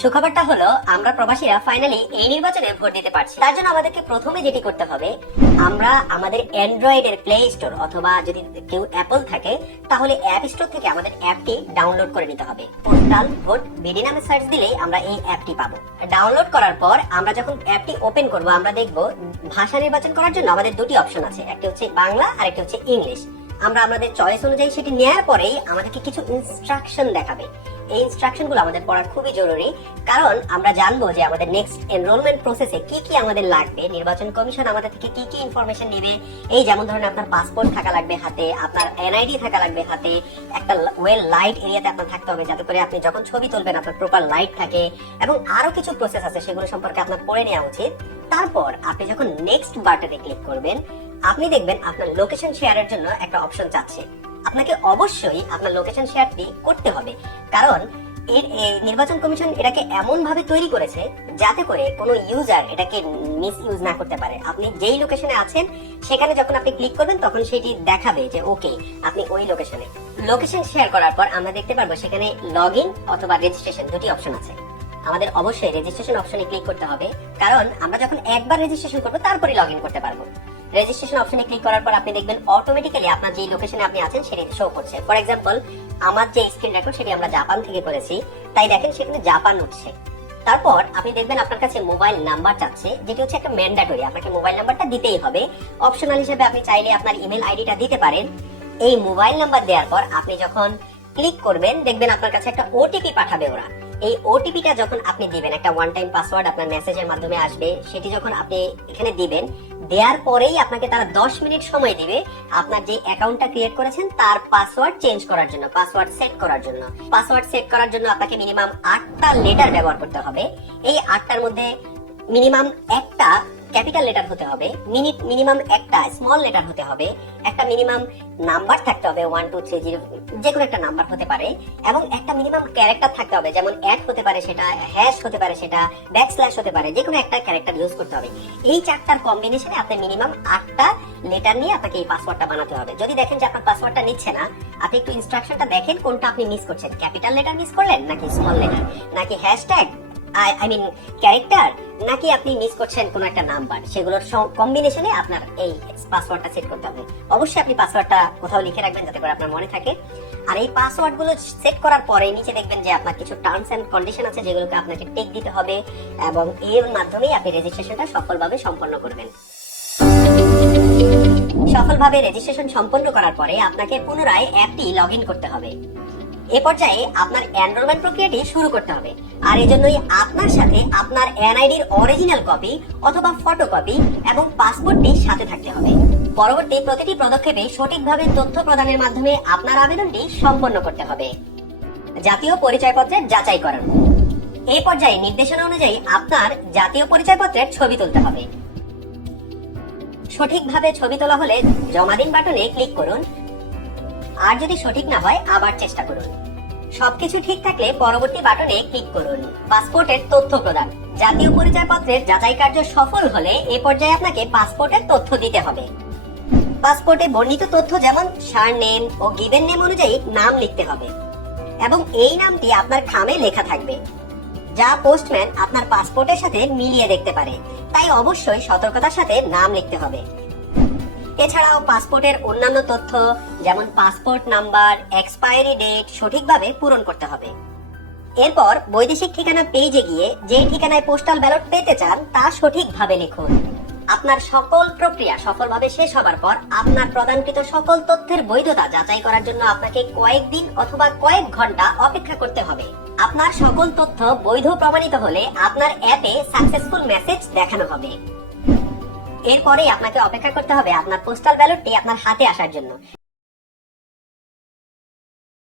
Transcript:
সুখবরটা হলো আমরা প্রবাসীরা ফাইনালি এই নির্বাচনে ভোট দিতে পারছি। তার জন্য আমাদেরকে প্রথমে যেটি করতে হবে, আমরা আমাদের অ্যান্ড্রয়েডের প্লে স্টোর অথবা যদি কেউ অ্যাপল থাকে তাহলে অ্যাপ স্টোর থেকে আমাদের অ্যাপটি ডাউনলোড করে নিতে হবে। পোস্টাল ভোট বিডি নামে সার্চ দিলেই আমরা এই অ্যাপটি পাবো। ডাউনলোড করার পর আমরা যখন অ্যাপটি ওপেন করব আমরা দেখব ভাষা নির্বাচন করার জন্য আমাদের দুটি অপশন আছে, একটি হচ্ছে বাংলা আর একটি হচ্ছে ইংলিশ। আমরা আমাদের চয়েস অনুযায়ী সেটি নেওয়ার পরেই আমাদেরকে কিছু ইনস্ট্রাকশন দেখাবে। এই ইনস্ট্রাকশনগুলো আমাদের পড়া খুবই জরুরি, কারণ আমরা জানবো যে আমাদের নেক্সট এনরোলমেন্ট প্রসেসে কি কি আমাদের লাগবে, নির্বাচন কমিশন আমাদের থেকে কি কি ইনফরমেশন নেবে। এই যেমন ধরেন আপনার পাসপোর্ট থাকা লাগবে হাতে, আপনার এনআইডি থাকা লাগবে হাতে, একটা ওয়েল লাইট এরিয়াতে আপনার থাকতে হবে যাতে করে আপনি যখন ছবি তুলবেন আপনার প্রপার লাইট থাকে, এবং আরো কিছু প্রসেস আছে সেগুলো সম্পর্কে আপনার পড়ে নেওয়া উচিত। তারপর আপনি যখন নেক্সট বাটনে ক্লিক করবেন আপনি দেখবেন আপনার লোকেশন শেয়ারের জন্য একটা অপশন চাচ্ছে। আপনাকে অবশ্যই আপনার লোকেশন শেয়ারটি করতে হবে, কারণ এর নির্বাচন কমিশন এটাকে এমন ভাবে তৈরি করেছে যাতে করে কোনো ইউজার এটাকে মিস ইউজ না করতে পারে। আপনি যেই লোকেশনে আছেন সেখানে যখন আপনি ক্লিক করবেন তখন সেটি দেখাবে যে ওকে আপনি ওই লোকেশনে। লোকেশন শেয়ার করার পর আমরা দেখতে পারবো সেখানে লগ ইন অথবা রেজিস্ট্রেশন দুটি অপশন আছে। আমাদের অবশ্যই রেজিস্ট্রেশন অপশনে ক্লিক করতে হবে, কারণ আমরা যখন একবার রেজিস্ট্রেশন করবো তারপরে লগ ইন করতে পারবো। রেজিস্ট্রেশন অপশনে ক্লিক করার পর আপনি দেখবেন অটোমেটিক্যালি আপনার যে লোকেশনে আপনি আছেন সেটি শো করছে। ফর এক্সাম্পল আমার যে স্ক্রিন রেকর্ড সেটি আমরা জাপান থেকে করেছি, তাই দেখেন সেখানে জাপান উঠছে। তারপর আপনি দেখবেন আপনার কাছে মোবাইল নাম্বার চাচ্ছে, যেটি হচ্ছে একটা ম্যান্ডেটরি, আপনাকে মোবাইল নাম্বারটা দিতেই হবে। অপশনাল হিসেবে আপনি চাইলে আপনার ইমেল আইডিটা দিতে পারেন। এই মোবাইল নাম্বার দেওয়ার পর আপনি যখন ক্লিক করবেন দেখবেন আপনার কাছে একটা ওটিপি পাঠাবে ওরা। এই ওটিপিটা যখন আপনি দিবেন, একটা ওয়ান টাইম পাসওয়ার্ড আপনার মেসেজের মাধ্যমে আসবে, সেটি যখন আপনি এখানে দিবেন, দেওয়ার পরেই আপনাকে তারা 10 মিনিট সময় দিবে আপনার যে অ্যাকাউন্টটা ক্রিয়েট করেছেন তার পাসওয়ার্ড চেঞ্জ করার জন্য, পাসওয়ার্ড সেট করার জন্য। পাসওয়ার্ড সেট করার জন্য আপনাকে মিনিমাম 8টা লেটার ব্যবহার করতে হবে। এই 8টার মধ্যে মিনিমাম একটা ক্যাপিটাল লেটার হতে হবে, মিনিমাম একটা স্মল লেটার হতে হবে, একটা মিনিমাম নাম্বার থাকতে হবে 1 2 3 0 যে কোনো একটা নাম্বার হতে পারে, এবং একটা মিনিমাম ক্যারেক্টার থাকতে হবে, যেমন অ্যাট হতে পারে, সেটা হ্যাশ হতে পারে, সেটা ব্যাকস্ল্যাশ হতে পারে, যে কোনো একটা ক্যারেক্টার ইউজ করতে হবে। এই 4টার কম্বিনেশনে আপনি মিনিমাম 8টা লেটার নিয়ে আপনাকে এই পাসওয়ার্ডটা বানাতে হবে। যদি দেখেন যে আপনার পাসওয়ার্ডটা নিচ্ছে না, আপনি একটু ইনস্ট্রাকশনটা দেখেন কোনটা আপনি মিস করছেন, ক্যাপিটাল লেটার মিস করলেন নাকি স্মল লেটার, নাকি হ্যাশট্যাগ আই মিন ক্যারেক্টার, নাকি আপনি মিস করছেন কোন একটা নাম্বার। সেগুলোর কম্বিনেশনে আপনার এই পাসওয়ার্ডটা সেট করতে হবে। অবশ্যই আপনি পাসওয়ার্ডটা কোথাও লিখে রাখবেন যাতে করে আপনার মনে থাকে। আর এই পাসওয়ার্ড গুলো সেট করার পরে নিচে দেখবেন যে আপনার কিছু টার্মস এন্ড কন্ডিশন আছে যেগুলোকে আপনাকে টিক দিতে হবে, এবং এর মাধ্যমেই আপনি রেজিস্ট্রেশনটা সফলভাবে সম্পন্ন করবেন। সফলভাবে রেজিস্ট্রেশন সম্পন্ন করার পরে আপনাকে পুনরায় অ্যাপটি লগ ইন করতে হবে। এ পর্যায়ে আপনার এনরোলমেন্ট প্রক্রিয়াটি শুরু করতে হবে, আর এজন্যই আপনার সাথে আপনার এনআইডির অরিজিনাল কপি অথবা ফটোকপি এবং পাসপোর্টটি সাথে থাকতে হবে। পরবর্তী প্রতিটি পদক্ষেপে সঠিকভাবে তথ্য প্রদানের মাধ্যমে আপনার আবেদনটি সম্পন্ন করতে হবে। জাতীয় পরিচয়পত্রের যাচাইকরণ। এই পর্যায়ে নির্দেশনা অনুযায়ী আপনার জাতীয় পরিচয়পত্রের ছবি তুলতে হবে। সঠিকভাবে ছবি তোলা হলে জমা দিন বাটনে ক্লিক করুন, আর যদি সঠিক না হয় আবার চেষ্টা করুন। সবকিছু ঠিক থাকলে পরবর্তী বাটনে ক্লিক করুন। পাসপোর্টের তথ্য প্রদান। জাতীয় পরিচয়পত্রের যাচাই কার্য সফল হলে এই পর্যায়ে আপনাকে পাসপোর্টের তথ্য দিতে হবে। পাসপোর্টে বর্ণিত তথ্য যেমন সারনেম ও গিভেন নেম অনুযায়ী নাম লিখতে হবে, এবং এই নামটি আপনার খামে লেখা থাকবে, যা পোস্টম্যান আপনার পাসপোর্টের সাথে মিলিয়ে দেখতে পারে, তাই অবশ্যই সতর্কতার সাথে নাম লিখতে হবে। এছাড়াও পাসপোর্টের অন্যান্য তথ্য যেমন পাসপোর্ট নাম্বার, এক্সপায়ারি ডেট সঠিকভাবে পূরণ করতে হবে। এরপর বৈদেশিক ঠিকানা পেজে গিয়ে যে ঠিকানায় পোস্টাল ব্যালট পেতে চান তা সঠিকভাবে লিখুন। আপনার সকল প্রক্রিয়া সফলভাবে শেষ হবার পর আপনার প্রদানকৃত সকল তথ্যের বৈধতা যাচাই করার জন্য আপনাকে কয়েকদিন অথবা কয়েক ঘন্টা অপেক্ষা করতে হবে। আপনার সকল তথ্য বৈধ প্রমাণিত হলে আপনার অ্যাপে সাকসেসফুল মেসেজ দেখানো হবে। এরপরে আপনাকে অপেক্ষা করতে হবে আপনার পোস্টাল ব্যালটটি আপনার হাতে আসার জন্য।